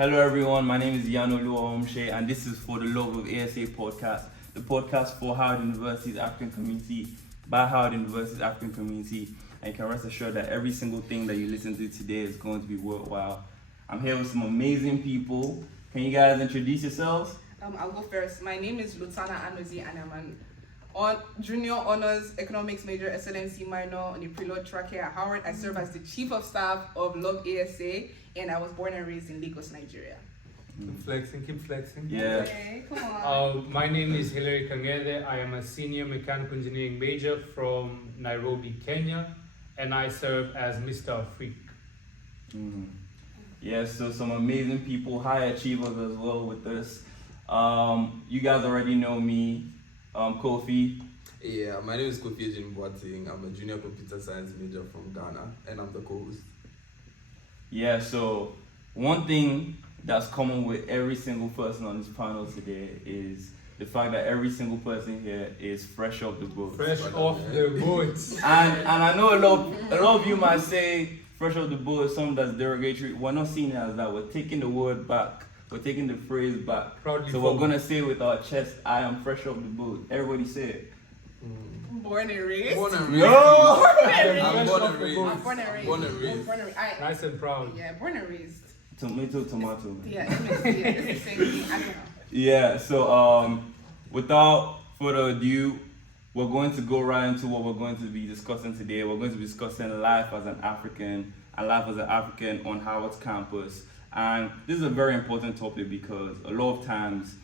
Hello everyone, my name is Yano Luaomshe and this is For the Love of ASA podcast, the podcast for Howard University's African community, by Howard University's African community, and you can rest assured that every single thing that you listen to today is going to be worthwhile. I'm here with some amazing people. Can you guys introduce yourselves? I'll go first. My name is Lutana Anozi and I'm an junior honors economics major, SLMC minor on the preload track here at Howard. I serve as the chief of staff of Love ASA and I was born and raised in Lagos, Nigeria. Keep flexing. Yeah. Okay, come on. My name is Hilary Kangede. I am a senior mechanical engineering major from Nairobi, Kenya, and I serve as Mr. Freak. Yeah, so some amazing people, high achievers as well with us. You guys already know me, Kofi. Yeah, my name is Kofi Ejim Boating. I'm a junior computer science major from Ghana, and I'm the co-host. Yeah, so one thing that's common with every single person on this panel today is the fact that every single person here is fresh off the boat. Fresh off the boat. And I know a lot of you might say fresh off the boat is something that's derogatory. We're not seeing it as that. We're taking the word back. We're taking the phrase back. Proudly so we're gonna say with our chest, I am fresh off the boat. Everybody say it. Born and raised. Born and raised. No! I'm born and raised. I'm born and raised. Born and raised. Born and raised. Nice and proud. Yeah, born and raised. Tomato. Man. Yeah, it's the same thing. I don't know. Yeah, so without further ado, we're going to go right into what we're going to be discussing today. We're going to be discussing life as an African and life as an African on Howard's campus. And this is a very important topic because a lot of times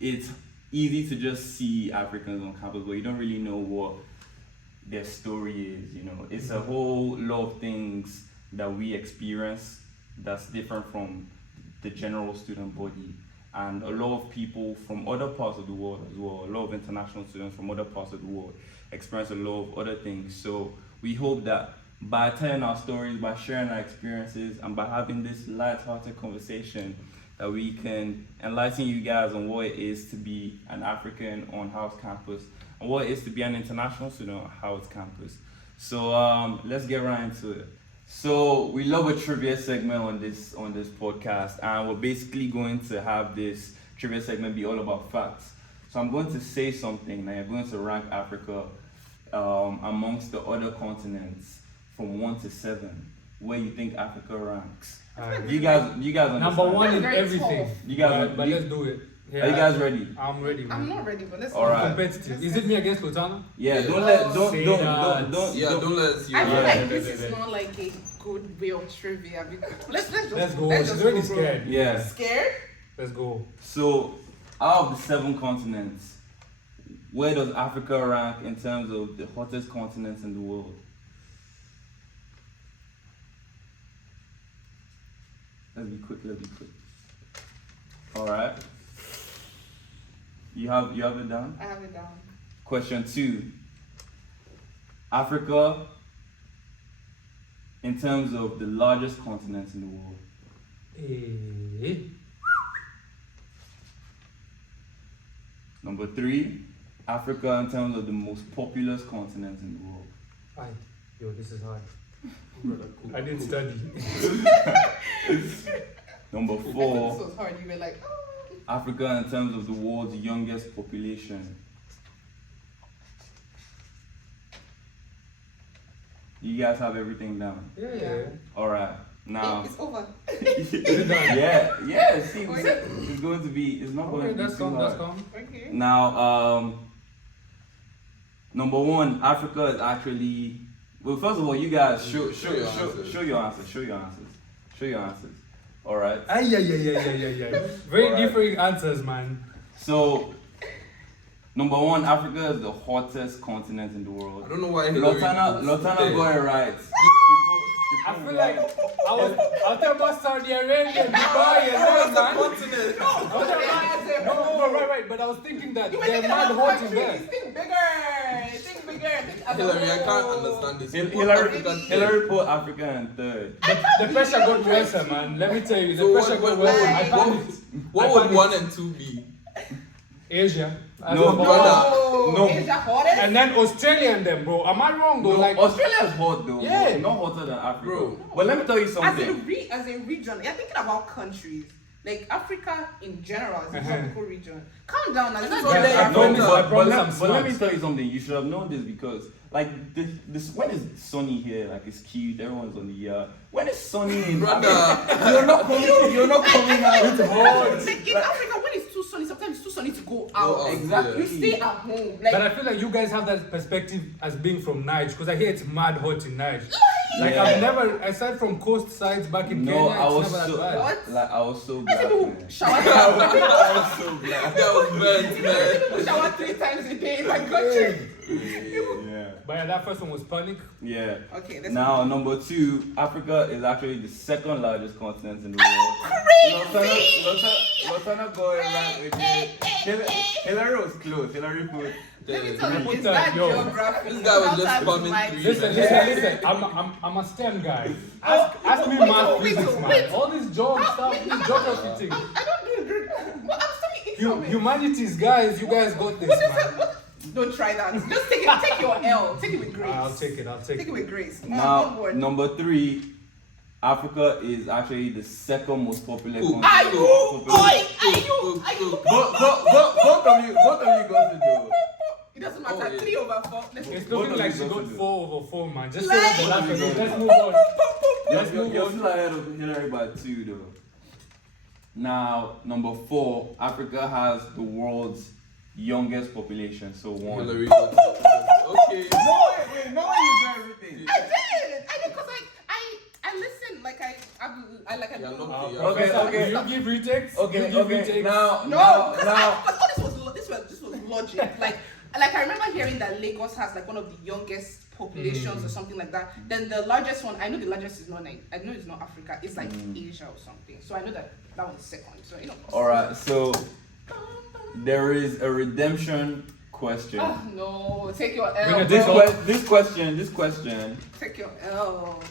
it's easy to just see Africans on campus, but you don't really know what their story is, you know. It's a whole lot of things that we experience that's different from the general student body. And a lot of people from other parts of the world as well, a lot of international students from other parts of the world experience a lot of other things. So we hope that by telling our stories, by sharing our experiences, and by having this light-hearted conversation, that we can enlighten you guys on what it is to be an African on Howard's campus and what it is to be an international student on Howard's campus. So let's get right into it. So we love a trivia segment on this podcast, and we're basically going to have this trivia segment be all about facts. So I'm going to say something, and you're going to rank Africa amongst the other continents from 1 to 7, where you think Africa ranks. You guys understand? Number one in Very everything. tough. You guys, but let's do it. are you guys ready? I'm ready, man. I'm not ready, but let's All right. Competitive. Is it me against Lutana? Yeah, Yeah. don't let us. I feel like Yeah. this is not like a good way of trivia because let's go. let's She's just already go, bro. scared. Yeah. Scared? Let's go. So, out of the 7 continents, where does Africa rank in terms of the hottest continents in the world? Let's be quick. All right. You have it down? I have it down. Question 2. Africa, in terms of the largest continent in the world. Number 3, Africa in terms of the most populous continent in the world. Aye. Yo, this is hard. I didn't study. Number I thought 4, this was hard. You were like, oh. Africa in terms of the world's youngest population. You guys have everything down. Yeah. All right. Now, It's over. yeah. See, it's going to be. It's not going Okay, to be that's too calm. hard. That's calm. Okay. Now, number 1, Africa is actually. Well, first of all, you guys show your answers. All right. Yeah. Very Alright. different answers, man. So, number 1, Africa is the hottest continent in the I world. don't know why. Lotana got it right. I feel like I'll tell about Saudi Arabia, Dubai, and all, man. continent. No, right. But I was thinking that You were they're thinking mad about hot in countries. there. Think bigger. Think as a Hillary, I can't whole. understand this. Hillary put Africa in 3rd. The pressure got worse, man. Let me tell you, the So pressure got worse. I panicked. What would 1 and 2 be? Asia. I No, don't know. Oh, No. Asia hottest? And then Australia and them, bro. Am I wrong though? No, Like Australia's hot though. Yeah. Bro. Not hotter than Africa. Bro. But let me tell you As something. a region, you're thinking about countries. Like Africa in general is a Uh-huh. tropical region. Calm down, now. This is But not then- just I Africa. promise- I promise I'm but let me smart. tell you something. You should have known this because, like, this when it's sunny here, like it's cute. Everyone's on the yard. When it's sunny in Brother. Africa, you're not coming. You're not coming out. It's hot. Like in Africa, when it's too sunny, sometimes it's too sunny to go out. out, Exactly. You stay at home. Like but I feel like you guys have that perspective as being from Niger, because I hear it's mad hot in Niger. Like Yeah. I've never, aside from coast sides back in No, Kenya, I was it's never so that bad. What? like I was so I glad. see people man. shower. I was so glad. That was meant, man. People shower 3 times a day in my country. Yeah. But yeah, that first one was panic. Yeah. Okay, let's Now, number 2, Africa is actually the second largest continent in the world. Lotana going right with it. Hillary was close. Hillary put. Let me tell you, Put it's that- that yo. geography. This guy was Shout just out to spamming my- three. Listen. I'm a STEM guy. Ask me wait, math, wait, physics, wait. man. All this job stuff, this geography thing. I don't do. Well, I'm studying economics. Humanities, guys, you guys got this, What is man. that? Don't try that. Just take it. Take your L. Take it with grace. I'll take it. Take it with grace. Now, One word. number 3, Africa is actually the second most popular Ooh. country. Are you? Both of you got to do. It doesn't matter. Oh, yeah. 3 over 4. Let's It's Both looking of like you she got got to do. 4 over 4, man. Just Like- say what the last one is. Let's move on. Let's You're move still on. ahead of Hillary by 2 though. Now, number 4, Africa has the world's youngest population, so 1. Hillary got it. Okay. No, wait, no, you got everything. I did because I listen like I You're know. lucky. Okay, Professor, okay. You give retakes. Okay, You give okay. retakes. Now, No, now, because this was logic. like I remember hearing that Lagos has like one of the youngest populations or something like that. Then the largest one, I know the largest is not I know it's not Africa. It's like Asia or something. So I know that one's second. So you know. all right. So there is a redemption question. Oh no, take your We're L. gonna bro. This question Take your L.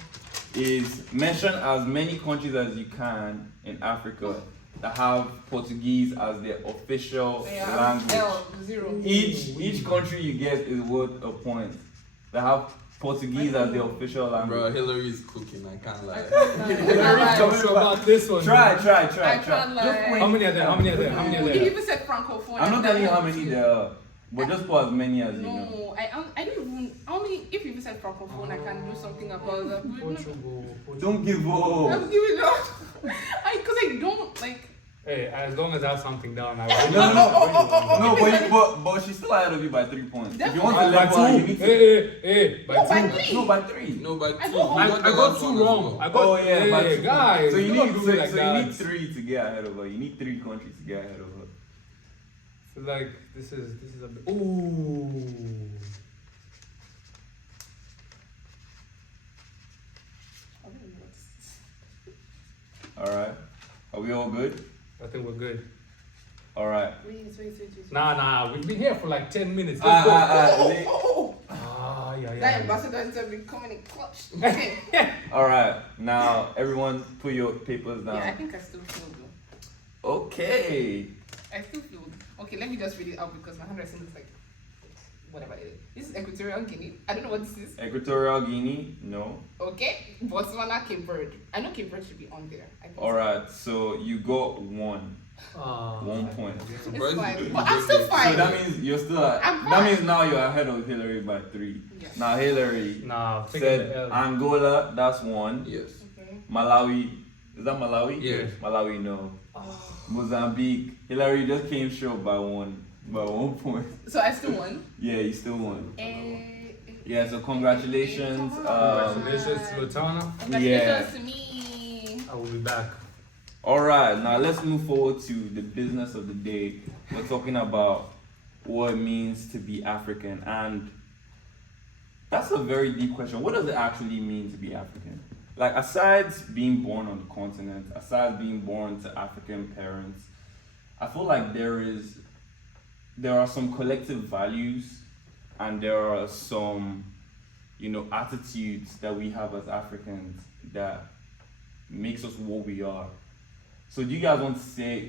is mention as many countries as you can in Africa that have Portuguese as their official Yeah, language. L 0. Each country you get is worth a point. That have Portuguese as their official Bro, language. Hillary is cooking. I can't lie. Hillary's How not sure about this one. Try. I can't Just lie. wait. How many are there? How many are there? How many are He there? even said francophone. I'm not telling you how many there are, but just put as many as you know. No, I don't even. Only if you even said francophone, I can do something about that. Portugal. Don't give I'm up. giving up. Because I don't like. Hey, as long as I have something down, I will. No, but she's still ahead of you by 3 points. If you want to By level her, you two. need to. Hey, by No, by two. 3. No, by 3. No, but I two. got- You I the got last two one as wrong. well. I got, Oh yeah, by hey, 2. guys. So you don't need do so, me like so that. you need 3 to get ahead of her. You need 3 countries to get ahead of her. So like this is a bit. Ooh. All right. Are we all good? I think we're good. All right. Wait. Nah. We've been here for like 10 minutes. Let's go. That Yeah. ambassador is becoming a clutch. Okay. All right. Now, everyone, put your papers down. Yeah, I think I still feel though. Okay. I still feel. Okay, let me just read it out because my handwriting looks like whatever it is. This is Equatorial Guinea. I don't know what this is. Equatorial Guinea? No. Okay, Botswana, Cape Verde. I know Cape Verde should be on there. I think All right. So you got 1. Ah. 1 point. It's fine, but I'm still fine. So that means you're still. I'm That fine. means now you're ahead of Hillary by 3. Yes. Now Hillary Nah, taking said the L. Angola. That's 1. Yes. Okay. Malawi. Is that Malawi? Yeah. Malawi. No. Mozambique. Hillary just came short by 1. By 1 point. So I still won. Yeah, you still won. Eh, Yeah. So congratulations. Congratulations to Latana. Congratulations to me. I will be back. All right, now let's move forward to the business of the day. We're talking about what it means to be African, and that's a very deep question. What does it actually mean to be African? Like, aside being born on the continent, aside being born to African parents, I feel like there are some collective values, and there are some, attitudes that we have as Africans that makes us what we are. So do you guys want to say,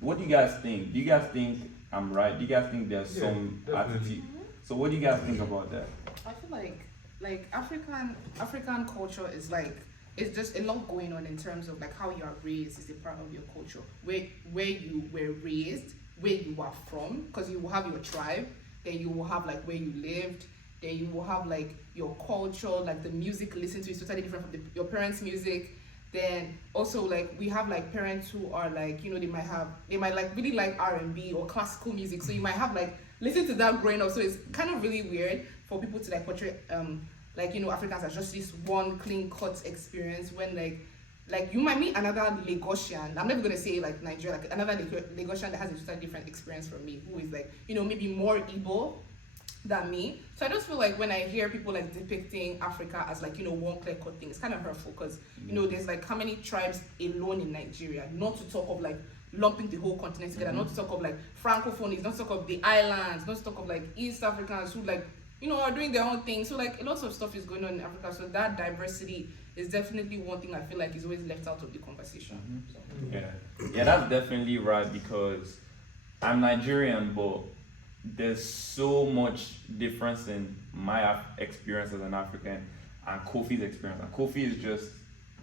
what do you guys think? Do you guys think I'm right? Do you guys think there's Yeah, some definitely. attitude? So what do you guys think about that? I feel like African culture is like it's just a lot going on in terms of like how you are raised is a part of your culture. Where you were raised, where you are from, because you will have your tribe, then you will have like where you lived, then you will have like your culture, like the music you listen to is totally different from your parents' music. Then also like we have like parents who are like, you know, they might like really like R&B or classical music, so you might have like listen to that growing up. So it's kind of really weird for people to like portray like, you know, Africans as just this one clean cut experience when like you might meet another Lagosian. I'm never gonna say like Nigeria, like another Lagosian that has a totally different experience from me, who is like, you know, maybe more Igbo than me. So I just feel like when I hear people like depicting Africa as like, you know, one clear cut thing, it's kind of hurtful because, you know, there's like how many tribes alone in Nigeria, not to talk of like lumping the whole continent together, not to talk of like Francophones, not to talk of the islands, not to talk of like East Africans who like, you know, are doing their own thing. So like a lot of stuff is going on in Africa. So that diversity is definitely one thing I feel like is always left out of the conversation. So. Yeah, that's definitely right because I'm Nigerian, but there's so much difference in my experience as an African and Kofi's experience. And Kofi is just,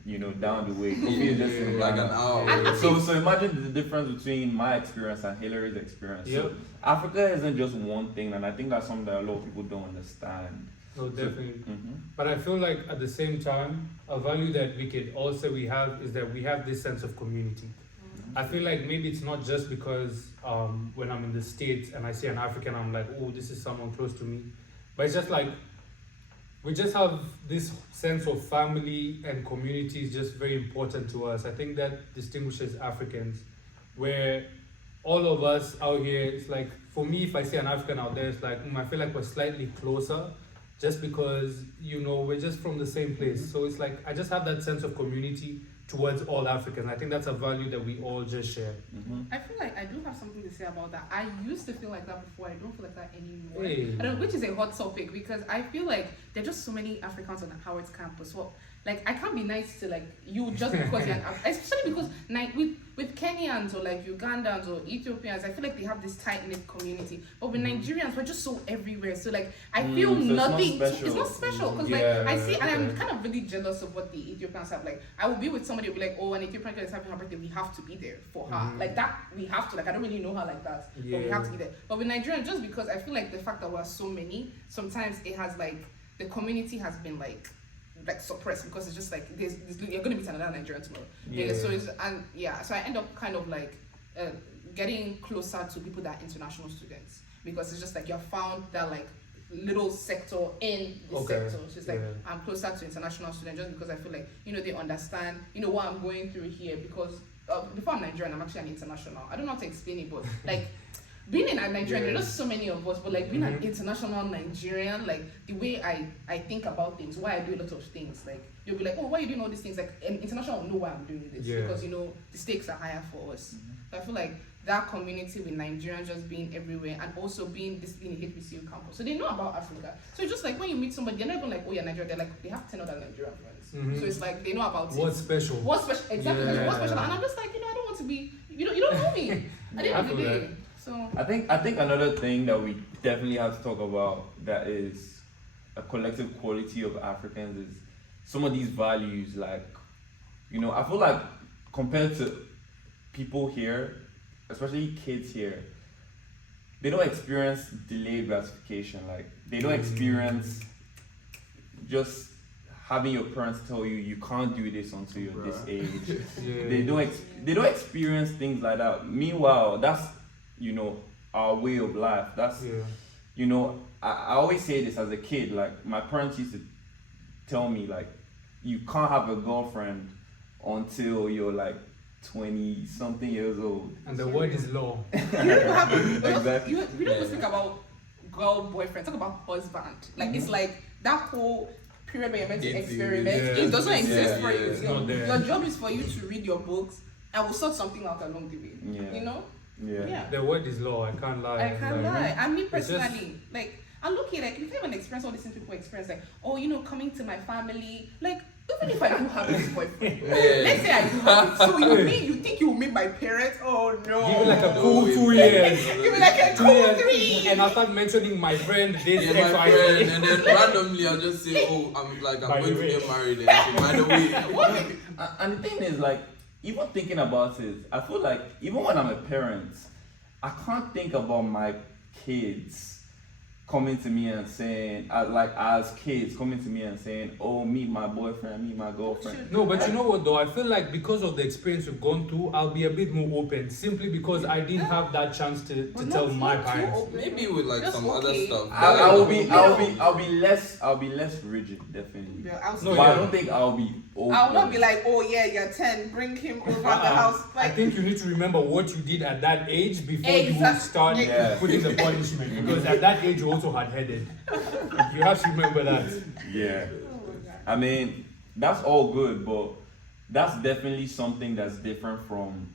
you know, down the way. Kofi is just in like an Ghana. hour. So imagine the difference between my experience and Hillary's experience. Yep. So Africa isn't just one thing, and I think that's something that a lot of people don't understand. No, definitely. Mm-hmm. But I feel like at the same time, a value that we have is that we have this sense of community. I feel like maybe it's not just because when I'm in the States and I see an African, I'm like, oh, this is someone close to me. But it's just like, we just have this sense of family and community is just very important to us. I think that distinguishes Africans, where all of us out here, it's like, for me, if I see an African out there, it's like, I feel like we're slightly closer just because, you know, we're just from the same place. So it's like, I just have that sense of community towards all Africans. I think that's a value that we all just share. I feel like I do have something to say about that. I used to feel like that before. I don't feel like that anymore. Hey. I don't, which is a hot topic because I feel like there are just so many Africans on Howard's campus. Well, like I can't be nice to like you just because you're an especially because with Kenyans or like Ugandans or Ethiopians, I feel like they have this tight knit community. But with Nigerians, we're just so everywhere. So like I feel so nothing. it's not special because Yeah, like I see, and I'm okay. kind of really jealous of what the Ethiopians have. Like I will be with somebody who'll be like, oh, an Ethiopian girl is having her birthday, we have to be there for her. Like that, we have to. Like I don't really know her like that, but we Yeah. have to be there. But with Nigerians, just because I feel like the fact that we're so many, sometimes it has like the community has been like suppressed because it's just like you're gonna meet another Nigerian tomorrow. Yeah. So it's so I end up kind of like getting closer to people that are international students because it's just like you've found that like little sector in the sector. So it's like I'm closer to international students just because I feel like, you know, they understand, you know, what I'm going through here because before I'm Nigerian, I'm actually an international. I don't know how to explain it, but like being in Nigerian, there's just so many of us, but like being an international Nigerian, like the way I think about things, why I do a lot of things, like you'll be like, oh, why are you doing all these things? Like an international will know why I'm doing this because, you know, the stakes are higher for us. So I feel like that community with Nigerians just being everywhere and also being this being a HBCU campus. So they know about Africa. So it's just like when you meet somebody, they're not even like, oh, you're Nigerian. They're like, they have 10 other Nigerian friends. So it's like they know about What's special? What's special? Exactly. Yeah. What's special? And I'm just like, you know, I don't want to be, you don't know me. At the end of the day. So I think another thing that we definitely have to talk about that is a collective quality of Africans is some of these values. Like, you know, I feel like compared to people here, especially kids here, they don't experience delayed gratification. Like they don't experience just having your parents tell you you can't do this until you're this age. They don't experience things like that. Meanwhile, that's, you know, our way of life. That's you know, I always say this as a kid. Like my parents used to tell me like you can't have a girlfriend until you're like 20 something years old. And the word is law. you don't even have Exactly. we don't think about girl boyfriend, talk about husband. Like it's like that whole period where you're meant to experiment. It doesn't exist for you. It's not there. Your job is for you to read your books and we'll sort something out along the way. You know? Yeah. The word is law. I can't lie. I can't lie. I mean, it's just- personally, like, I look at like, if you haven't experienced all these things people experience, like, oh, you know, coming to my family, like, Even if I do have this boyfriend, Yeah. let's say I do have it. So you think you will meet my parents? Oh no. Give it like a No cool way. 2 years. Give me like a 2 cool years. 3. And I'll start mentioning my friend, this, Yeah, X, my Y, friend, Z. and then randomly I'll just say, oh, I'm By going the to way. get married. And so, by the way, And the thing is, like, even thinking about it, I feel like even when I'm a parent, I can't think about my kids coming to me and saying, as kids coming to me and saying, oh, meet my boyfriend, meet my girlfriend. No, but you know what though? I feel like because of the experience we've gone through, I'll be a bit more open simply because I didn't have that chance to But tell not- my not too parents. open. maybe with like Just some other okay. stuff. I'll be less rigid, definitely. Yeah, I'll No, still- But I yeah. don't think I'll be open. I will not be like, oh yeah, you're 10, bring him over the house. I Like, think you need to remember what you did at that age before you Exactly. start Yeah. putting the punishment. Because at that age you also had headed. You have to remember that. Yeah. oh my God. I mean, that's all good, but that's definitely something that's different from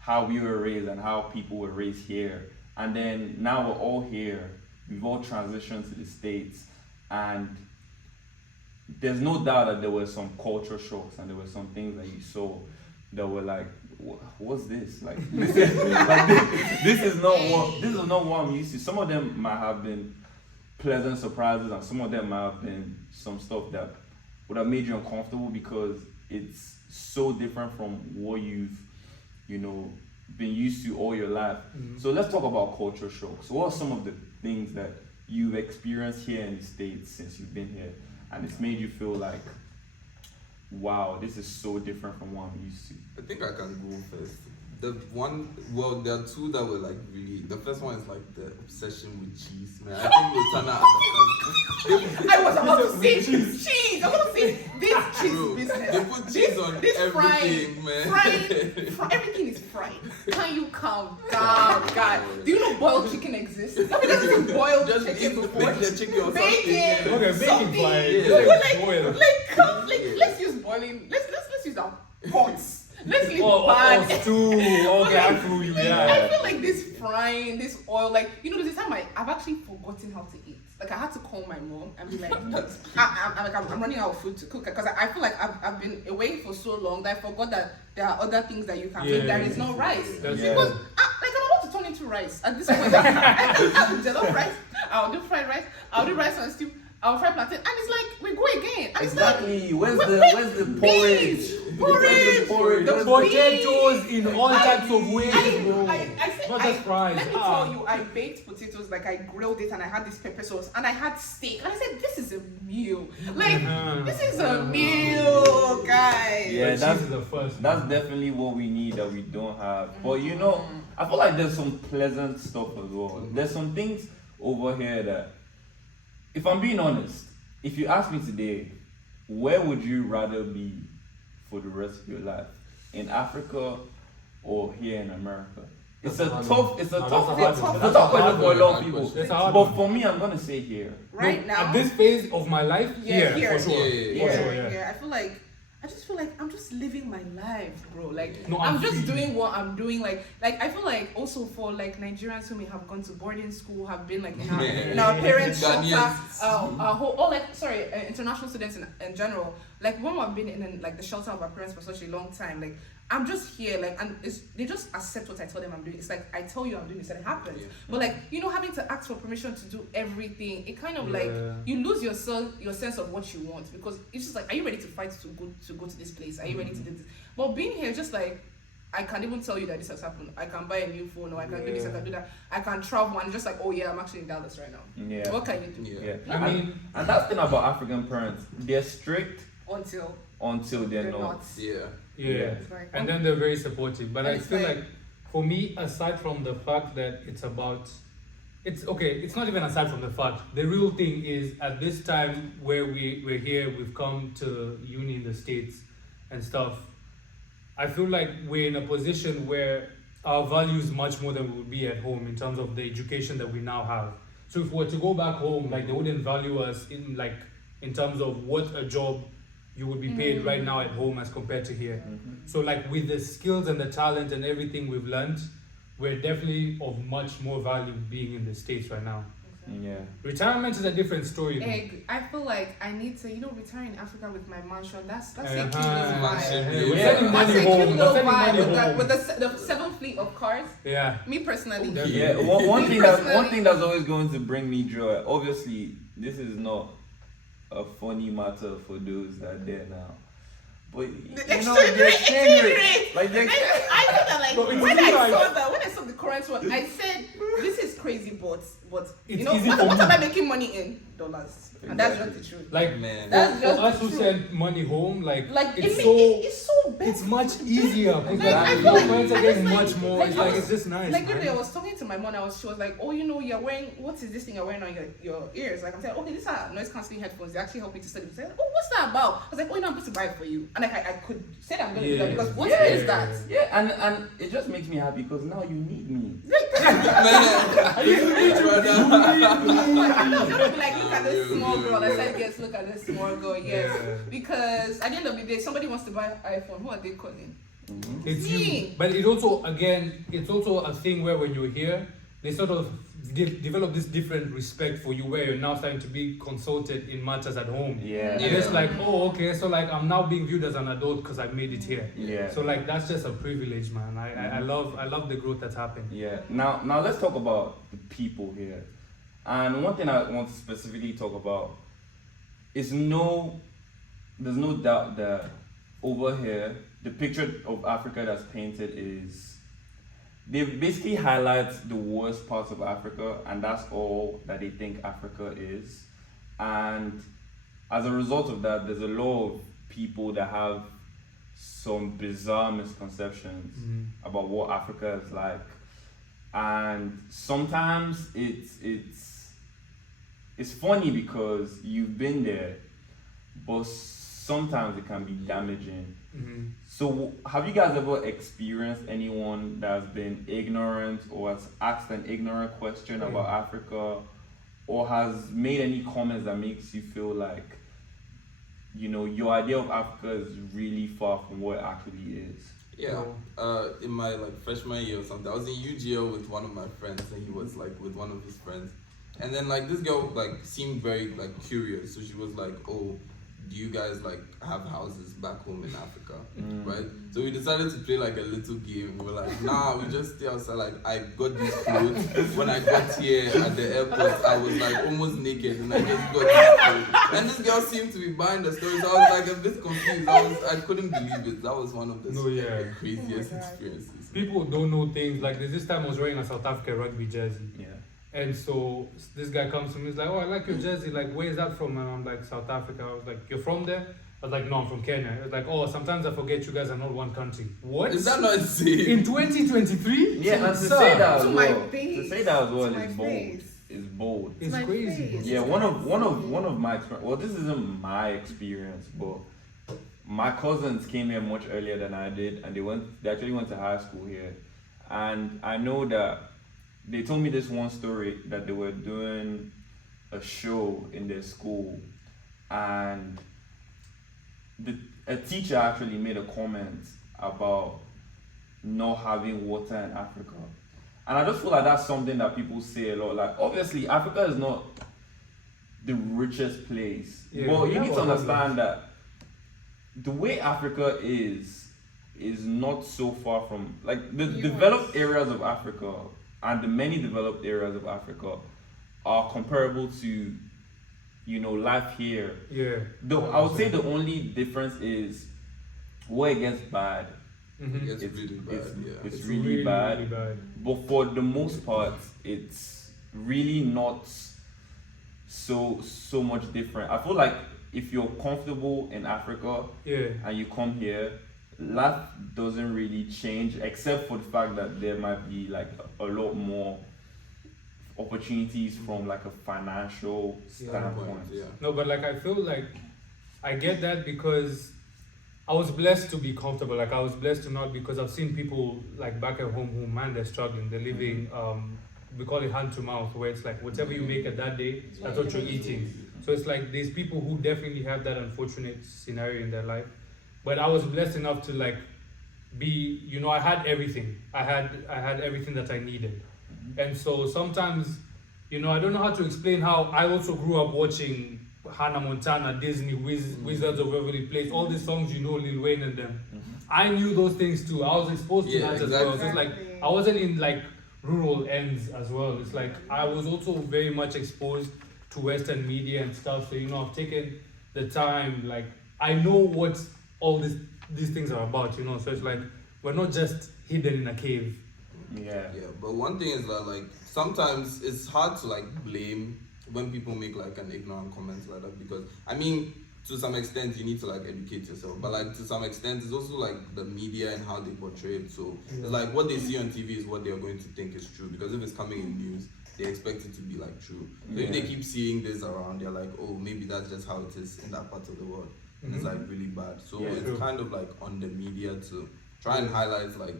how we were raised and how people were raised here. And then now we're all here. We've all transitioned to the States, and there's no doubt that there were some culture shocks and there were some things that you saw that were like, what's this? Like this is this is not what I'm used to. Some of them might have been pleasant surprises, and some of them might have been some stuff that would have made you uncomfortable because it's so different from what you've, been used to all your life. Mhm. So let's talk about culture shocks. What are some of the things that you've experienced here in the States since you've been here, and it's made you feel like, wow, this is so different from what I'm used to? I think I can go first. There are two that were like really. The first one is like the obsession with cheese, man. I think Lutana understands. I was about to say cheese. I was about to say this cheese Bro, business. they put cheese on this everything, man. Everything is fried. Can you calm down, God? Do you know boiled chicken exists? I mean, there's boiled Just chicken eat before. the chicken or Bacon. something. Okay, Something. bacon fry. Yeah. Like, boil. Let's use boiling. Let's use our pots. Let's leave Oh, bad. stew. Okay, I feel you. I Yeah. feel like this frying, this oil, like, there's this time I've actually forgotten how to eat. Like, I had to call my mom and be like, I'm running out of food to cook. Because I feel like I've been away for so long that I forgot that there are other things that you can make. There is no rice. That's Yeah. Because, I'm about to turn into rice. At this point, I can do jollof rice, I'll do fried rice, I'll do rice and stew, I'll fry plantain. And it's like, we go again. And Exactly. Where's Wait, the porridge? beans, Where's the porridge? the Where's Potatoes in all types of ways, bro. I said, Not just fries. Let me tell you, I baked potatoes, like I grilled it and I had this pepper sauce and I had steak. And I said, this is a meal. Like, this is a meal, guys. Yeah, But that's cheese is the first. That's definitely what we need that we don't have. But I feel like there's some pleasant stuff as well. There's some things over here that, if I'm being honest, if you ask me today, where would you rather be for the rest of your life? In Africa or here in America? It's a That's a tough hard one. question for a lot of people. That's a hard But one. for me, I'm gonna say here. Right No, now, at this phase of my life, Yeah, here, for sure. Yeah, For yeah, sure, yeah. yeah. I just feel like I'm just living my life, bro. Like, No, I'm I'm just free. doing what I'm doing. Like I feel like also for like Nigerians who may have gone to boarding school, have been like in our parents' shelter, Ghanaians. international students in general. Like when we've been in like the shelter of our parents for such a long time, like I'm just here, like, and they just accept what I tell them I'm doing. It's like I tell you I'm doing this and it happens. Yeah. But like having to ask for permission to do everything, it kind of like Yeah. you lose your sense of what you want, because it's just like, are you ready to fight to go to this place? Are you ready to do this? But being here, just like, I can't even tell you that this has happened. I can buy a new phone, or I can do this, I can do that. I can travel, and just like, oh yeah, I'm actually in Dallas right now. Yeah. What can you do? Yeah. Yeah. I mean, and that's the thing about African parents. They're strict Until they're they're not. not. Yeah. yeah. It's like, And then they're very supportive. But And I it's feel like- like, for me, aside from the fact that it's okay, it's not even aside from the fact. The real thing is, at this time where we're here, we've come to uni in the States and stuff, I feel like we're in a position where our values much more than we would be at home in terms of the education that we now have. So if we were to go back home, like, they wouldn't value us in terms of what a job you would be paid right now at home as compared to here. So like, with the skills and the talent and everything we've learned, we're definitely of much more value being in the States right now. Yeah. Retirement is a different story. I feel like I need to, retire in Africa with my mansion. That's a cute Uh-huh. little Mansion, vibe. We're Yeah. sending That's money a home. cute We're little sending vibe money with, home. with the 7 fleet of cars. Yeah. Me personally. Okay. Yeah, one thing Personally- that's always going to bring me joy. Obviously, this is not a funny matter for those that are there now, but exchange rate. like the I thought that like No, it's when easy, I saw the current one, I said this is crazy, but It's what easy for what me. am I making money in? Dollars, and that's just the truth. Like, Man. That's for just us the who truth. send money home, like It's it's so bad. it's much easier because Like, I like, feel your like- friends are I getting just much like- more. like, It's I like was- it's just nice. Like man. I was talking to my mom, she was like, "Oh, you're wearing what is this thing you're wearing on your ears?" Like I'm saying, "Okay, these are noise cancelling headphones. They actually help me to study." She's like, "Oh, what's that about?" I was like, "Oh, I'm going to buy it for you." And like I could say that I'm going to do that Yeah. because what Yeah. is that? yeah, and it just makes me happy because now you need me. I'm not gonna be like, look at this small girl. I said, yes, look at this small girl. Yes, Yeah. because at the end of the day, somebody wants to buy an iPhone. Who are they calling? It's Me. you. But it also, again, it's also a thing where when you're here, they sort of develop this different respect for you where you're now starting to be consulted in matters at home. Yeah. And it's like, oh, okay, so like I'm now being viewed as an adult because I made it here. Yeah. So like that's just a privilege, man. I love the growth that's happened. Yeah. Now let's talk about the people here. And one thing I want to specifically talk about is there's no doubt that over here, the picture of Africa that's painted is they basically highlight the worst parts of Africa, and that's all that they think Africa is. And as a result of that, there's a lot of people that have some bizarre misconceptions about what Africa is like. And sometimes it's funny because you've been there, but sometimes it can be damaging. So have you guys ever experienced anyone that's been ignorant or has asked an ignorant question about Africa, or has made any comments that makes you feel like your idea of Africa is really far from what it actually is? Yeah. In my freshman year or something, I was in UGL with one of my friends, and he was with one of his friends, and then this girl seemed very curious, so she was like, "Oh, do you guys have houses back home in Africa?" Right? So we decided to play a little game. We were like, "Nah, we just stay outside." I got these clothes. When I got here at the airport, I was almost naked, and I just got these clothes. And this girl seemed to be buying the story, so I was a bit confused. I couldn't believe it. That was one of the craziest experiences. People don't know things. Like there's this time I was wearing a South Africa rugby jersey. Yeah. And so this guy comes to me, he's like, "Oh, I like your jersey. Like, where is that from?" And I'm like, "South Africa." I was like, "You're from there?" I was like, "No, I'm from Kenya." He was like, "Oh, sometimes I forget you guys are not one country." What? Is that not insane? In 2023? Yeah, and to Sir, say that as To my well. face. To say that as well To my is bold. face. It's bold. It's My crazy. face. Yeah, one of my well, this isn't my experience, but my cousins came here much earlier than I did, and they actually went to high school here, and I know that they told me this one story that they were doing a show in their school, and a teacher actually made a comment about not having water in Africa. And I just feel like that's something that people say a lot. Like, obviously, Africa is not the richest place. Yeah, but we you have need to our understand that the way Africa is not so far from, the US. developed areas of Africa and the many developed areas of Africa are comparable to, life here. Yeah. I would say the only difference is where it gets bad. Mhm. It's really bad, yeah. It's really bad. Really bad. But for the most part, it's really not so much different. I feel like if you're comfortable in Africa Yeah. and you come here, life doesn't really change except for the fact that there might be a lot more opportunities from a financial standpoint. Yeah. No, but I feel like I get that because I was blessed to be comfortable. I was blessed to not, because I've seen people back at home who, man, they're struggling. They're living, we call it hand to mouth, where it's whatever you make at that day, that's what you're eating. So it's there's people who definitely have that unfortunate scenario in their life. But I was blessed enough to be, I had everything. I had everything that I needed. And so sometimes you know, I don't know how to explain how I also grew up watching Hannah Montana, Disney, Wizards of Waverly Place, all these songs, you know, Lil Wayne and them. I knew those things too. I was exposed to Yeah, that as well. So it's like exactly. I wasn't in like rural ends as well. It's like I was also very much exposed to Western media and stuff. So you know, I've taken the time. Like I know what all these things are about. You know, so it's like we're not just hidden in a cave. Yeah. Yeah, but one thing is that like sometimes it's hard to like blame when people make like an ignorant comment like that, because I mean to some extent you need to like educate yourself, but like to some extent it's also like the media and how they portray it. So it's like what they see on TV is what they are going to think is true, because if it's coming in news they expect it to be like true. So if they keep seeing this around, they're like, oh, maybe that's just how it is in that part of the world, and it's like really bad. So Yeah, it's true. kind of like on the media to try and highlight like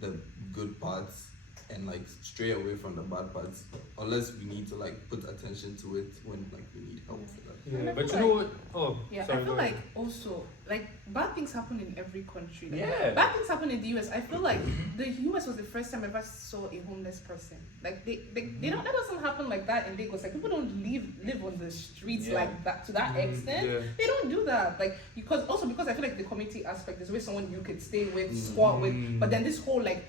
the good parts and like stray away from the bad parts, unless we need to like put attention to it when like we need help for that. And Yeah, I but feel you know what? Oh, Yeah, sorry, I feel go ahead. like also like bad things happen in every country. Like, Yeah. bad things happen in the US. I feel like the US was the first time I ever saw a homeless person. Like they don't, that doesn't happen like that in Lagos. Like people don't live on the streets Yeah. like that to that extent. Yeah. They don't do that. Like because I feel like the community aspect is where someone you could stay with, squat with. But then this whole like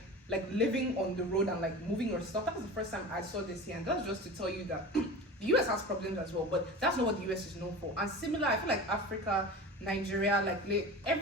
living on the road and like moving your stuff. That was the first time I saw this here, and that's just to tell you that the US has problems as well, but that's not what the US is known for. And similar, I feel like Africa, Nigeria,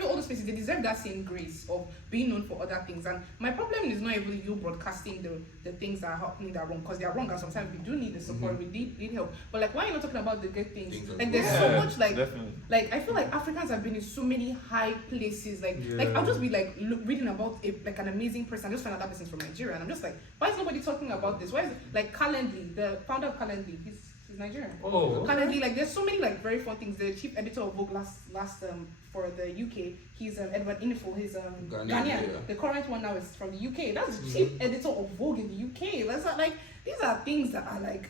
all those places, they deserve that same grace of being known for other things. And my problem is not even you broadcasting the things that are happening that are wrong, because they are wrong, and sometimes we do need the support, we need help. But like, why are you not talking about the good things? Things Like as there's well. so much like definitely. like I feel like Africans have been in so many high places. Like I'll just be like reading about like an amazing person. I just find out that person's from Nigeria, and I'm just like, why is nobody talking about this? Why is like Calendly, the founder of Calendly, he's Nigerian. Oh, Calendly, like there's so many like very fun things. The chief editor of Vogue last for the UK, he's Edward Inifo. He's Ghanaian, Ghanaian. yeah. The current one now is from the UK. That's the chief editor of Vogue in the UK. That's not like, these are things that are like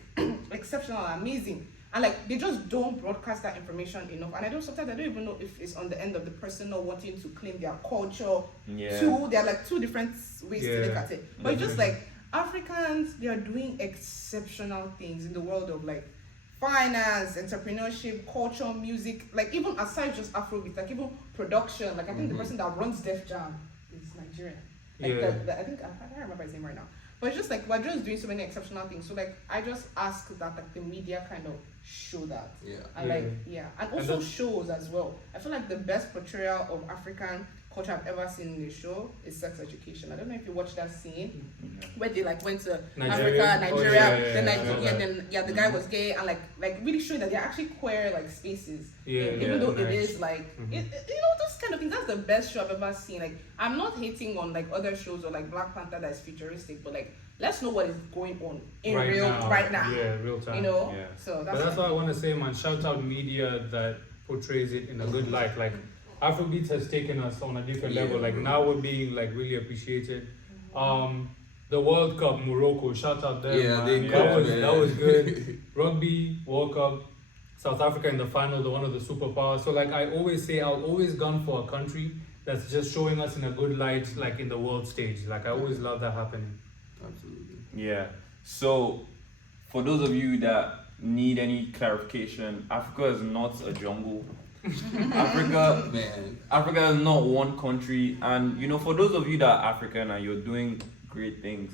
exceptional, amazing. And like they just don't broadcast that information enough. And sometimes I don't even know if it's on the end of the person not wanting to claim their culture. Yeah. There are like two different ways to look at it. But it's just like Africans, they are doing exceptional things in the world of like finance, entrepreneurship, culture, music, like even aside just Afrobeat, like even production. Like I think the person that runs Def Jam is Nigerian. Like I think I can't remember his name right now. But it's just like we're just doing so many exceptional things. So like I just ask that like the media kind of show that. Yeah. And and also that's- shows as well. I feel like the best portrayal of African culture I've ever seen in the show is Sex Education. I don't know if you watched that scene where they like went to Nigeria? Africa, Oh, Nigeria, yeah, then I like know that. the guy was gay, and like really showing that they're actually queer like spaces. Yeah, Even though it nice. is like those kind of things. That's the best show I've ever seen. Like I'm not hating on like other shows or like Black Panther that's futuristic, but like let's know what is going on in right now. now. Yeah, real time. You know? Yeah. So But that's what I want to say, man. Shout out media that portrays it in a good light. Like Afrobeat has taken us on a different level. Like now we're being like really appreciated. The World Cup, Morocco. Shout out them. Yeah, man. they that was good. Rugby, World Cup, South Africa in the final, the one of the superpowers. So like I always say, I'll always gun for a country that's just showing us in a good light, like in the world stage. Like I always love that happening. Absolutely. Yeah. So, for those of you that need any clarification, Africa is not a jungle. Africa is not one country, and you know, for those of you that are African and you're doing great things,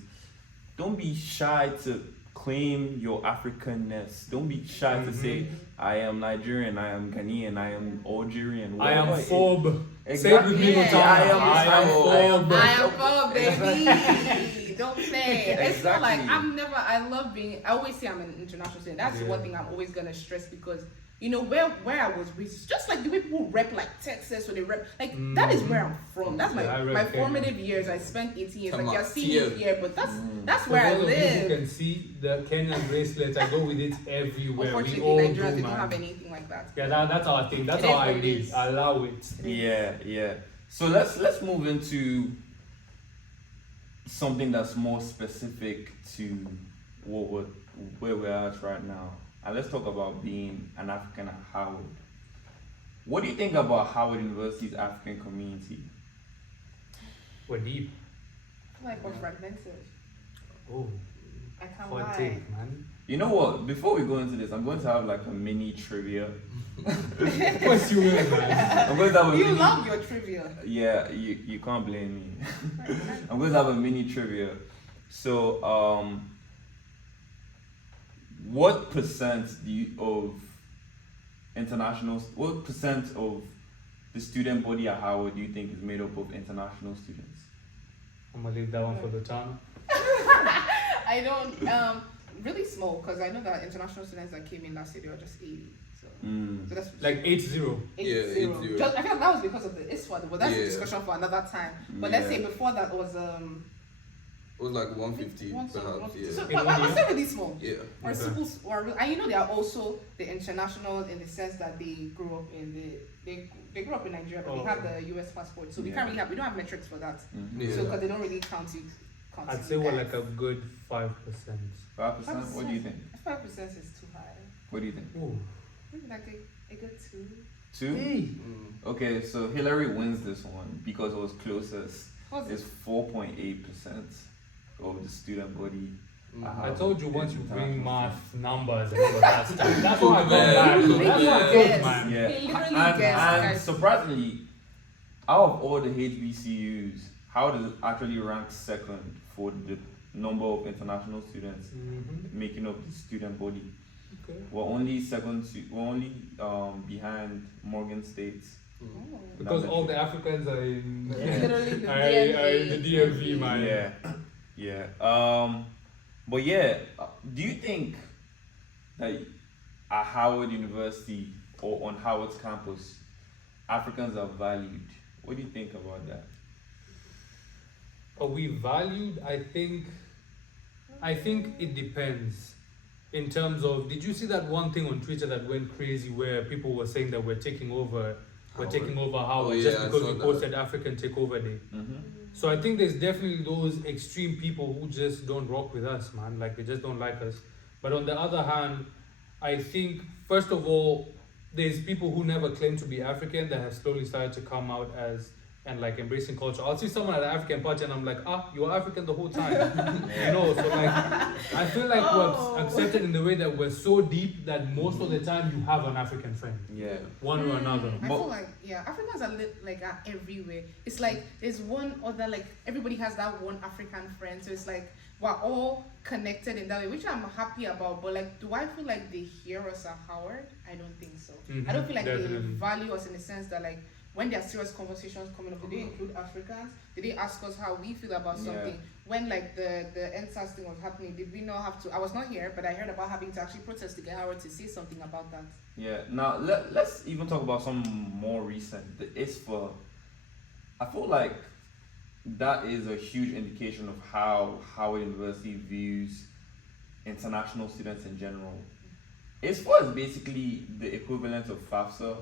don't be shy to claim your Africanness. Don't be shy to say, I am Nigerian, I am Ghanaian, I am Algerian. I am whatever it- phobe. Exactly. Say it with me, Yeah. Lutana. I am phobe. I am for baby. Don't play. It's not like Exactly. I love being. I always say I'm an international student. That's the Yeah. one thing I'm always gonna stress, because you know where I was raised, just like the way people rep like Texas or they rep like that is where I'm from. That's Yeah, I rep my Kenya. formative years. I spent 18 years. Come Like on, you're seeing me here. here, but that's For where I those of you who live. can see the Kenyan bracelet, I go with it everywhere. We Unfortunately, all Nigerians do, they don't man. have anything like that. Yeah, that's our thing. That's It how is I what it live. is. I allow it. Yeah. So let's move into something that's more specific to where we're at right now, and let's talk about being an African at Howard. What do you think about Howard University's African community? We're deep. I feel like we're fragmented. Oh. I can't Hot lie. take, man. You know what? Before we go into this, I'm going to have like a mini trivia. Of course you will, man. I'm going to have a You mini. love your trivia. Yeah, you can't blame me. I'm going to have a mini trivia. So, what percent of what percent of the student body at Howard do you think is made up of international students? I'm gonna leave that one for the town. I don't, really small, because I know that international students that came in last year, they were just 80. So, so that's Like 8-0. 80. Yeah, 80. Just, I feel like that was because of the ISWA, but that's a Yeah. discussion for another time. But let's say before that was, It was like 150 one, two, perhaps. 150. Yeah. So, In but 1 was year? it really small? Yeah. Or Okay. schools, and you know they are also the international in the sense that they grew up in they grew up in Nigeria, but they have the US passport, so we can't really we don't have metrics for that. Yeah. So because they don't really count you. I'd say we're like a good 5%. 5%? What do you think? 5% is too high. What do you think? Ooh. Maybe like a good 2. 2? Hey. Okay, so Hillary wins this one because it was closest. What's It's 4.8% of the student body. I told you once you bring international math numbers and all of that stuff. That's what I got back. Really That's what I guess. thought, man. Yeah, He literally and guessed, guys. surprisingly, out of all the HBCUs, how does it actually rank second for the number of international students Mm-hmm. making up the student body? Okay. We're only behind Morgan State. Oh. Because all the Africans are in, Literally the are in the DMV, man. Yeah. But yeah, do you think that at Howard University or on Howard's campus, Africans are valued? What do you think about that? Are we valued? I think it depends. In terms of, did you see that one thing on Twitter that went crazy where people were saying that we're taking over Howard Oh, yeah, just I because saw we that. posted African Takeover Day? Mm-hmm. So I think there's definitely those extreme people who just don't rock with us, man. Like they just don't like us. But on the other hand, I think first of all, there's people who never claimed to be African that have slowly started to come out as and like embracing culture. I'll see someone at an African party and I'm like, you were African the whole time. You know, so like I feel like we're accepted in the way that we're so deep that most of the time you have an African friend. Yeah. One or another. I feel like Africans are are everywhere. It's like there's one other like everybody has that one African friend, so it's like we're all connected in that way, which I'm happy about. But like, do I feel like they hear us at Howard? I don't think so. I don't feel like Definitely. they value us in the sense that like when there are serious conversations coming up, do they include Africans? Did they ask us how we feel about something? Yeah. When like the NSAS thing was happening, did we not have to? I was not here, but I heard about having to actually protest to get Howard to say something about that. Yeah. Now let's even talk about some more recent. The ISFA. I feel like that is a huge indication of how Howard University views international students in general. ISFA is basically the equivalent of FAFSA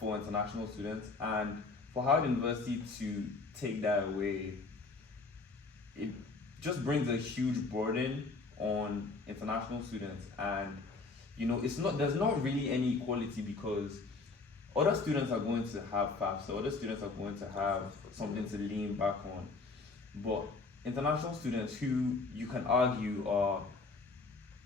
for international students, and for Howard University to take that away, it just brings a huge burden on international students. And you know, there's not really any equality because other students are going to have FAFSA, other students are going to have something to lean back on, but international students who you can argue are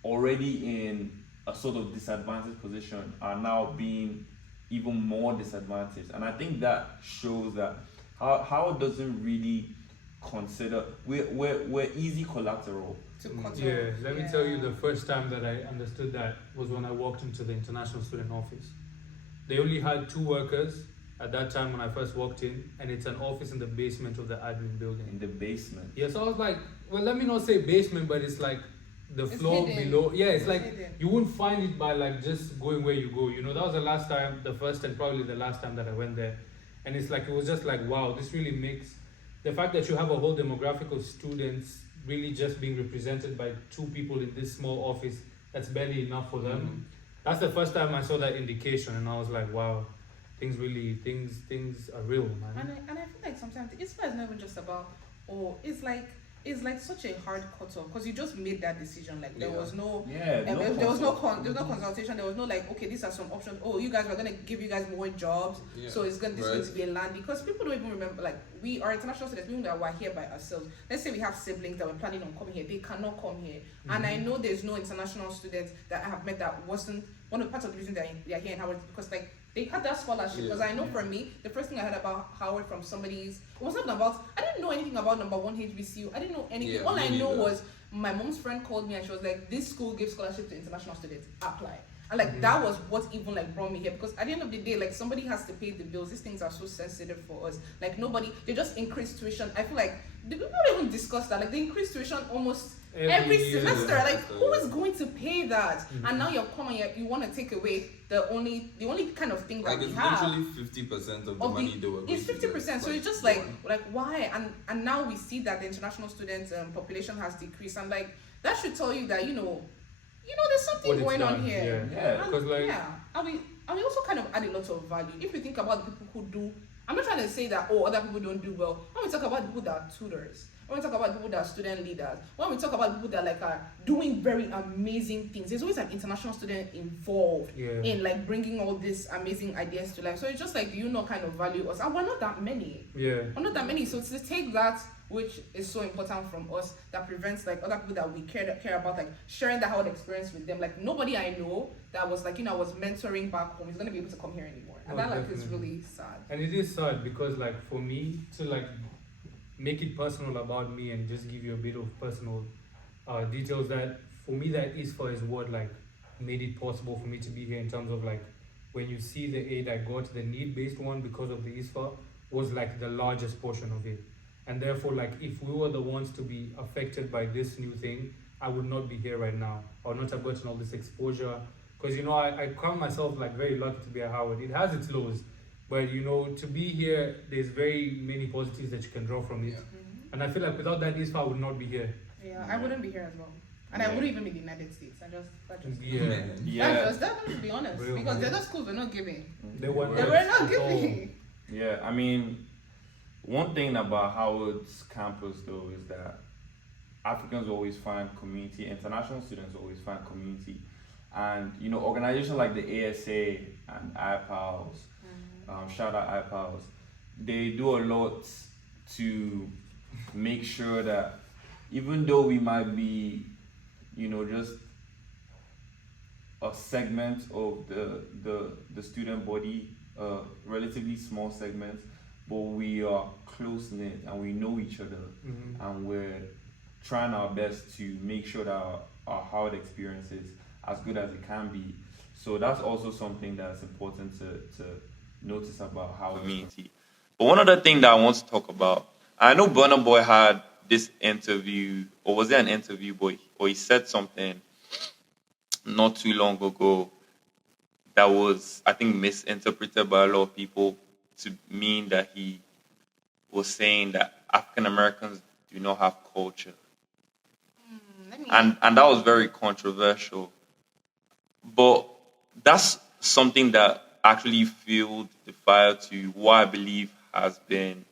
already in a sort of disadvantaged position are now being even more disadvantaged. And I think that shows that how it doesn't really consider we're easy collateral. Yeah, let me tell you, the first time that I understood that was when I walked into the international student office. They only had 2 workers at that time when I first walked in, and it's an office in the basement of the admin building. In the basement. Yeah, so I was like, well, let me not say basement, but it's like the It's floor hidden. below. Yeah, it's like hidden. you wouldn't find it by like just going where you go. You know, that was the first and probably the last time that I went there. And it's like, it was just like, wow, this really makes the fact that you have a whole demographic of students really just being represented by 2 people in this small office, that's barely enough for them. That's the first time I saw that indication, and I was like, wow, things are real, man. And I feel like sometimes ISFA is not even just about, it's like it's like such a hard cutoff because you just made that decision. Like there Yeah. was no, Yeah, no there was no consult. there was no consultation. There was no like, okay, these are some options. Oh, you guys are gonna give you guys more jobs, Yeah. so it's gonna this is going Right. to be a land because people don't even remember. Like we are international students, people that we're here by ourselves. Let's say we have siblings that were planning on coming here, they cannot come here, and I know there's no international students that I have met that wasn't one of the parts of the reason they are here in Howard because like. They had that scholarship because I know for me, the first thing I heard about Howard from somebody's it was something about I didn't know anything about number one HBCU. I didn't know anything. Yeah, All I me know neither. was my mom's friend called me and she was like, "This school gives scholarship to international students. Apply." And like that was what even like brought me here because at the end of the day, like somebody has to pay the bills. These things are so sensitive for us. Like nobody, they just increase tuition. I feel like the people don't even discuss that. Like they increase tuition almost every year. semester. Like Semester, who is yeah. going to pay that? And now you're coming, you want to take away the only kind of thing that Like we it's have. literally 50% of the Of money they were going it's to get, 50%, so it's just like why? And now we see that the international student population has decreased, and like that should tell you that there's something What it's going on done, here. Yeah. Because like And we also kind of add a lot of value. If we think about the people who do, I'm not trying to say that other people don't do well. When we talk about the people that are tutors, when we talk about people that are student leaders, when we talk about people that like are doing very amazing things, there's always an international student involved Yeah. in like bringing all these amazing ideas to life. So it's just like, do you not kind of value us? And we're not that many. yeah. We're not that many. So to take that, which is so important from us, that prevents like other people that we care about, like sharing the whole experience with them. Like nobody I know that was like, I was mentoring back home is gonna be able to come here anymore. And Oh, that like is definitely. really sad. And it is sad because like for me to like make it personal about me and just give you a bit of personal details that for me that ISFA is what like made it possible for me to be here in terms of like when you see the aid I got, the need-based one because of the ISFA was like the largest portion of it. And therefore like if we were the ones to be affected by this new thing, I would not be here right now. I would not have gotten all this exposure. Because I count myself like very lucky to be at Howard. It has its lows. But to be here, there's very many positives that you can draw from it. And I feel like without that ISFA, I would not be here. Yeah, I wouldn't be here as well. And I Yeah. wouldn't even be in the United States. That just Yeah. Yeah. that to be honest. Real Because the man. other schools were not giving. They were They were not giving. Yeah, I mean, one thing about Howard's campus though is that Africans always find community, international students always find community. And organizations like the ASA and IPALS, shout out IPALS, they do a lot to make sure that even though we might be, just a segment of the student body, relatively small segment, but we are close knit and we know each other, and we're trying our best to make sure that our Howard experience is as good as it can be. So that's also something that's important to notice about Howard community. But one other thing that I want to talk about, I know Burna Boy had this interview, or was it an interview, or he said something not too long ago that was, I think, misinterpreted by a lot of people to mean that he was saying that African Americans do not have culture. And that was very controversial. But that's something that actually fueled the fire to what I believe has been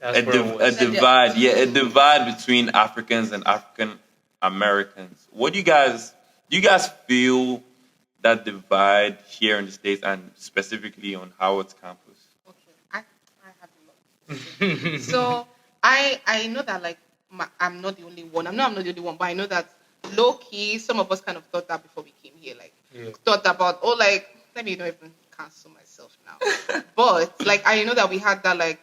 a divide between Africans and African Americans. What do you guys feel that divide here in the States and specifically on Howard's campus? Okay, I have a lot. So I know that like I'm not the only one. I'm not the only one, but I know that low key some of us kind of thought that before we came here. Like thought about let me not even cancel myself now. But like I know that we had that like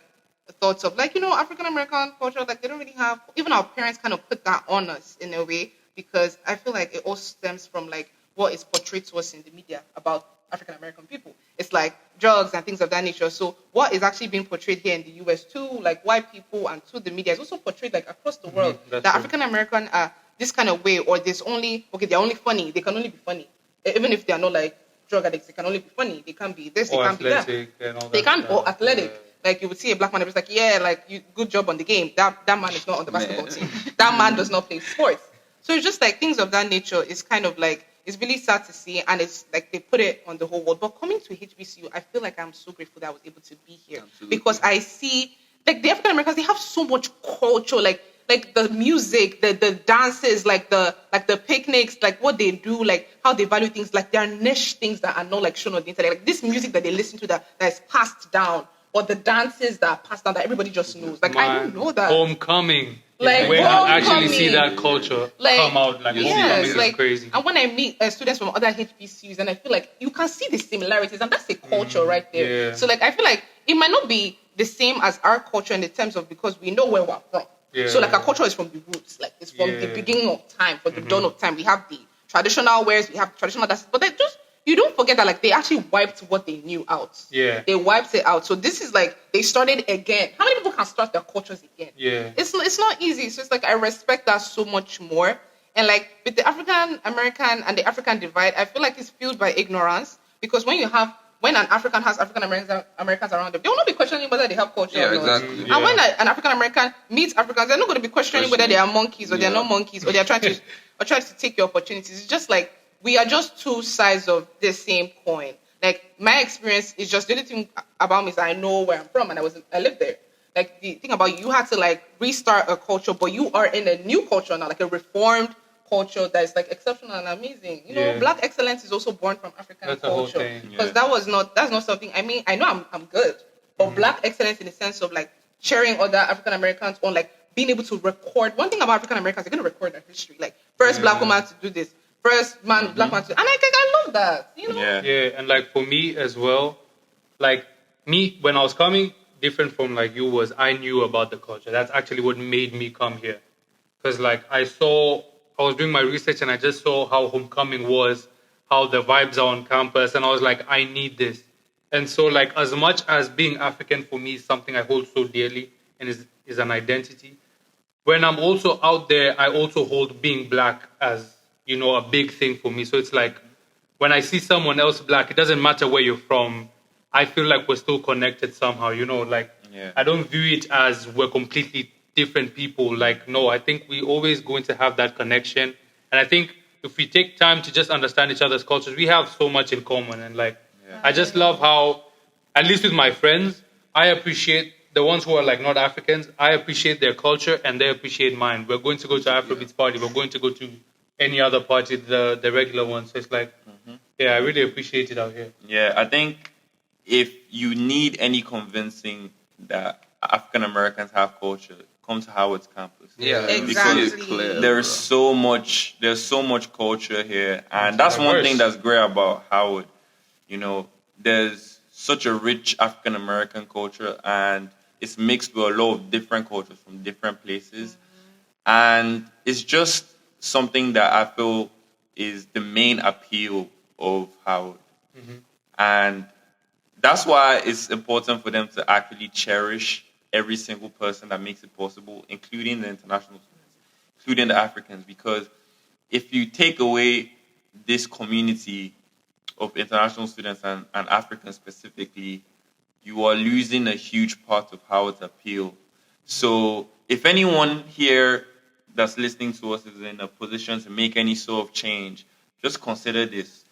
thoughts of like African American culture, like they don't really have, even our parents kind of put that on us in a way, because I feel like it all stems from like what is portrayed to us in the media about African American people. It's like drugs and things of that nature. So what is actually being portrayed here in the US too, like white people and to the media, is also portrayed like across the world. That African American are this kind of way, or they're only funny. They can only be funny. Even if they are not like drug addicts, they can only be funny. They can't be this, they can't be that. They can't, or athletic. Like you would see a black man, it's like, good job on the game. That man is not on the basketball team. That man does not play sports. So it's just like things of that nature is kind of like, it's really sad to see, and it's like they put it on the whole world. But coming to HBCU, I feel like I'm so grateful that I was able to be here. Absolutely. Because I see the African Americans, they have so much culture, like the music, the dances, like the picnics, like what they do, like how they value things, like there are niche things that are not like shown on the internet, like this music that they listen to that is passed down, or the dances that are passed down that everybody just knows. Like I don't know that. Homecoming. Like when I actually homecoming. see that culture Like, come out, like homecoming like, is crazy. And when I meet students from other HBCUs, and I feel like you can see the similarities, and that's a culture right there. Yeah. So like I feel like it might not be the same as our culture in the terms of, because we know where we're from. Yeah. So like our culture is from the roots, like it's from the beginning of time, from the dawn of time. We have the traditional wears, we have traditional dances, but then just you don't forget that like they actually wiped what they knew out. Yeah. They wiped it out. So this is like they started again. How many people can start their cultures again? Yeah. It's not easy. So it's like I respect that so much more. And like with the African American and the African divide, I feel like it's fueled by ignorance, because when an African has African Americans around them, they will not be questioning whether they have culture or not. Exactly. And when an African American meets Africans, they're not going to be questioning whether they are monkeys or they're not monkeys, or they're trying to take your opportunities. It's just like we are just two sides of the same coin. Like my experience is just, the only thing about me is I know where I'm from and I lived there. Like the thing about you had to like restart a culture, but you are in a new culture now, like a reformed culture that is like exceptional and amazing. You know, Black excellence is also born from African culture, because that's not something. I mean, I know I'm good, but Black excellence in the sense of like sharing other African Americans on like being able to record. One thing about African Americans, they're gonna record their history. Like first Black woman to do this, first man Black man to, and I love that. You know. Yeah, and like for me as well, like me when I was coming, different from like you was, I knew about the culture. That's actually what made me come here, because like I was doing my research and I just saw how homecoming was, how the vibes are on campus, and I was like, I need this. And so like as much as being African for me is something I hold so dearly and is an identity, when I'm also out there, I also hold being Black as, you know, a big thing for me. So it's like when I see someone else Black, it doesn't matter where you're from, I feel like we're still connected somehow, you know, like I don't view it as we're completely different people. Like, no, I think we always going to have that connection. And I think if we take time to just understand each other's cultures, we have so much in common. And like, I just love how, at least with my friends, I appreciate the ones who are like not Africans. I appreciate their culture and they appreciate mine. We're going to go to Afrobeats party. We're going to go to any other party, the regular ones. So it's like, I really appreciate it out here. Yeah, I think if you need any convincing that African Americans have culture, come to Howard's campus. Yeah, exactly. it's clear, There's so much culture here, and that's one thing that's great about Howard. You know, there's such a rich African American culture, and it's mixed with a lot of different cultures from different places, and it's just something that I feel is the main appeal of Howard, and that's why it's important for them to actually cherish every single person that makes it possible, including the international students, including the Africans, because if you take away this community of international students and Africans specifically, you are losing a huge part of Howard's appeal. So if anyone here that's listening to us is in a position to make any sort of change, just consider this.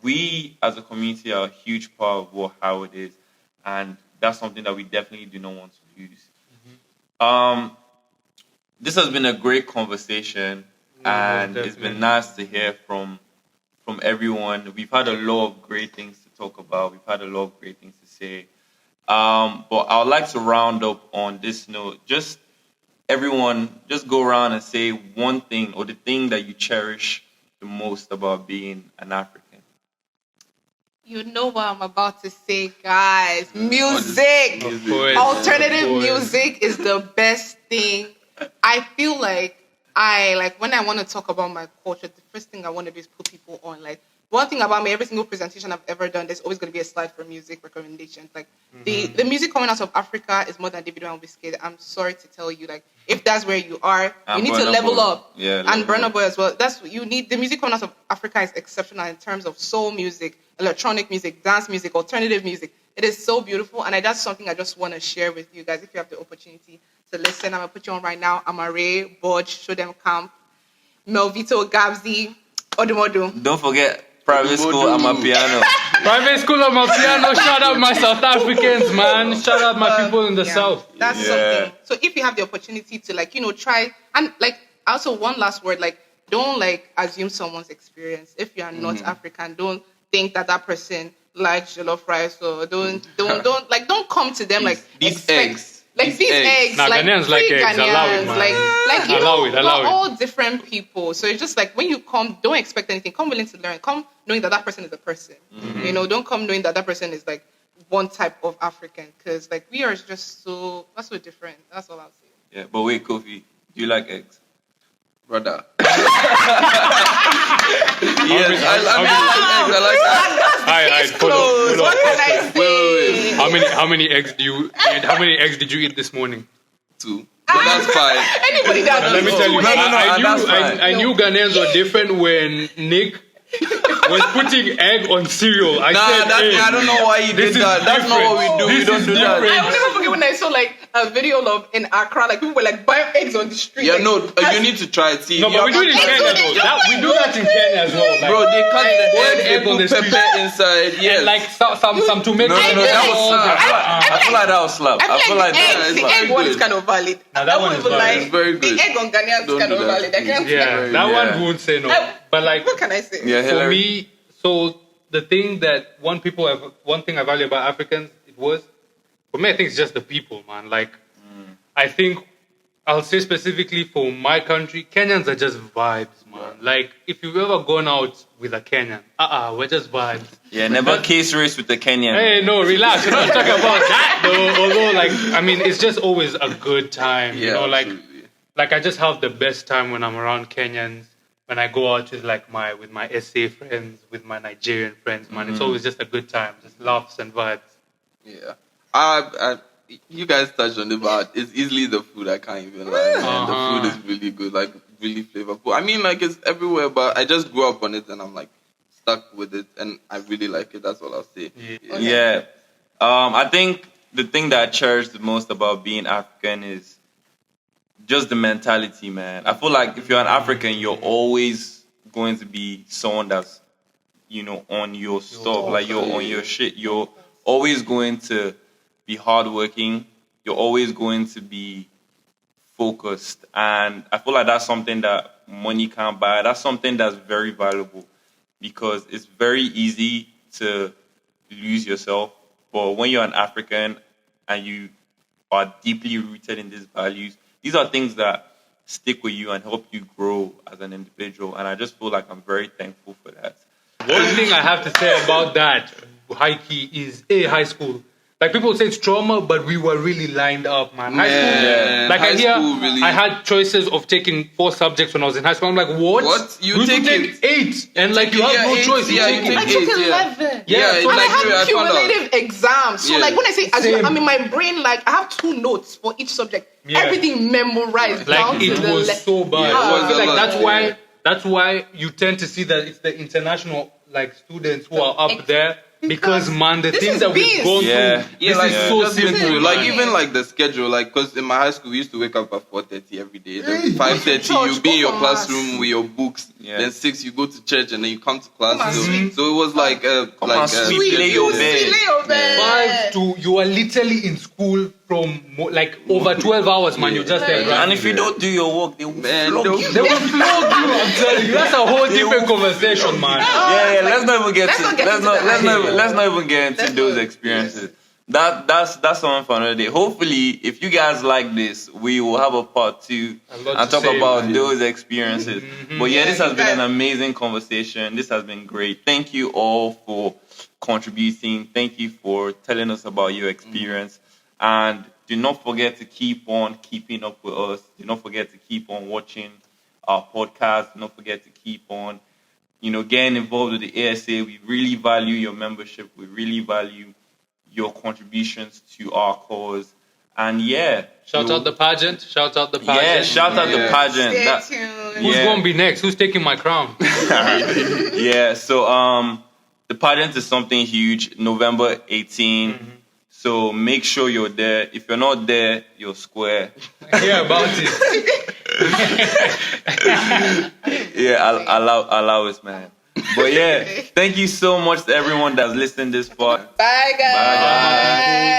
We as a community are a huge part of what Howard is, and that's something that we definitely do not want to lose. This has been a great conversation, and it's been nice to hear from everyone. We've had a lot of great things to talk about. We've had a lot of great things to say. But I would like to round up on this note. Just everyone, just go around and say one thing or the thing that you cherish the most about being an African. You know what I'm about to say, guys. Music. Of course. Alternative music is the best thing. I feel like when I want to talk about my culture, the first thing I want to do is put people on. Like, one thing about me, every single presentation I've ever done, there's always going to be a slide for music recommendations. Like, the music coming out of Africa is more than Davido and Wizkid. I'm sorry to tell you, like, if that's where you are, you need to level up. Yeah, and Burna Boy as well. That's what you need. The music coming out of Africa is exceptional in terms of soul music, electronic music, dance music, alternative music. It is so beautiful, and that's something I just want to share with you guys. If you have the opportunity to listen, I'm gonna put you on right now. Amare, Bodge, Show Them Camp, Melvito, Gabsy, Odumodu. Don't forget Private school, I'm a piano. Private school on my piano. Shout out my South Africans, man. Shout out my people in the South. That's something. So if you have the opportunity to try, and also one last word, don't assume someone's experience. If you are not African, don't think that person likes jollof rice, or don't come to them these eggs. These eggs. Nah, Ghanaians like eggs. Allow it, man. Allow it. We're all different people. So it's just when you come, don't expect anything. Come willing to learn. Come knowing that person is a person. Don't come knowing that person is one type of African, because we are just so different. That's all I'll say. Yeah, but wait, Kofi, do you like eggs? Brother. Yes, I like eggs. I like that. Hold on. What can I say? Wait. How many eggs do you eat? How many eggs did you eat this morning? 2. But that's fine. Anybody that Let me tell you, that's fine. I knew Ghanaians were different when Nick was putting egg on cereal. I don't know why you did that. That's not what we do. We don't do that. I will never forget when I saw a video of in Accra, people were buying eggs on the street. Yeah, you need to try it. See, no, but we do it in Kenya though. We do that in Kenya as well. Bro, they cut the egg, on the put street. pepper inside. Yes. And some tomato. No, that was slap. I feel like that was slap. I feel like the egg one is kind of valid. Now, that one is valid. It's very good. The egg on Ghanaian is kind of valid. I can't that one would say no. But what can I say? Yeah, for me, so the thing that one thing I value about Africans, for me, I think it's just the people, man. I think I'll say specifically for my country, Kenyans are just vibes, man. If you've ever gone out with a Kenyan, we're just vibes. Yeah, never case race with the Kenyan. Hey, no, relax. We're not talking about that, though. Although, it's just always a good time. Yeah, I just have the best time when I'm around Kenyans. When I go out with with my SA friends, with my Nigerian friends, man, it's always just a good time, just laughs and vibes. Yeah, you guys touched on it, but it's easily the food. I can't even lie. Man. The food is really good, really flavorful. I mean, it's everywhere, but I just grew up on it, and I'm stuck with it, and I really like it. That's all I'll say. Yeah. I think the thing that I cherish the most about being African is just the mentality, man. I feel like if you're an African, you're always going to be someone that's, on your stuff, you're on your shit. You're always going to be hardworking. You're always going to be focused. And I feel like that's something that money can't buy. That's something that's very valuable because it's very easy to lose yourself. But when you're an African and you are deeply rooted in these values, these are things that stick with you and help you grow as an individual. And I just feel like I'm very thankful for that. One thing I have to say about that, high key, is high school. People say it's trauma, but we were really lined up, man. High school, really... I had choices of taking 4 subjects when I was in high school. I'm like, what? You take 8, and you have no choice. Yeah, you take 8. I took 11. Yeah, and I had cumulative exams. So when I say, I'm in my brain, I have 2 notes for each subject. Yeah. Everything memorized down to the was so bad. Yeah. I feel that's why you tend to see that it's the international students who are up there. Because man, the things that we've gone through, this is so simple. Even the schedule, because in my high school we used to wake up at 4:30 every day. Then 5:30 you be in your classroom with your books. Yeah. Then 6 you go to church and then you come to class. So it was lay your bed. 5 to you are literally in school from over 12 hours, man. You're just there. And if you don't do your work, they will flog you. They will flog you. I'm telling you, that's a whole different conversation, man. Yeah. Let's not even get into those experiences. That's something for another day. Hopefully, if you guys like this, we will have a part 2 and talk about those experiences. But this has been an amazing conversation. This has been great. Thank you all for contributing. Thank you for telling us about your experience. And do not forget to keep on keeping up with us. Do not forget to keep on watching our podcast. Do not forget to keep on getting involved with the ASA. We really value your membership. We really value your contributions to our cause. And shout out the pageant. Yeah, shout out the pageant. Stay tuned. Who's going to be next? Who's taking my crown? So the pageant is something huge. November 18. So make sure you're there. If you're not there, you're square. Yeah, about it. Allow us, man. But yeah, thank you so much to everyone that's listened this far. Bye, guys. Bye.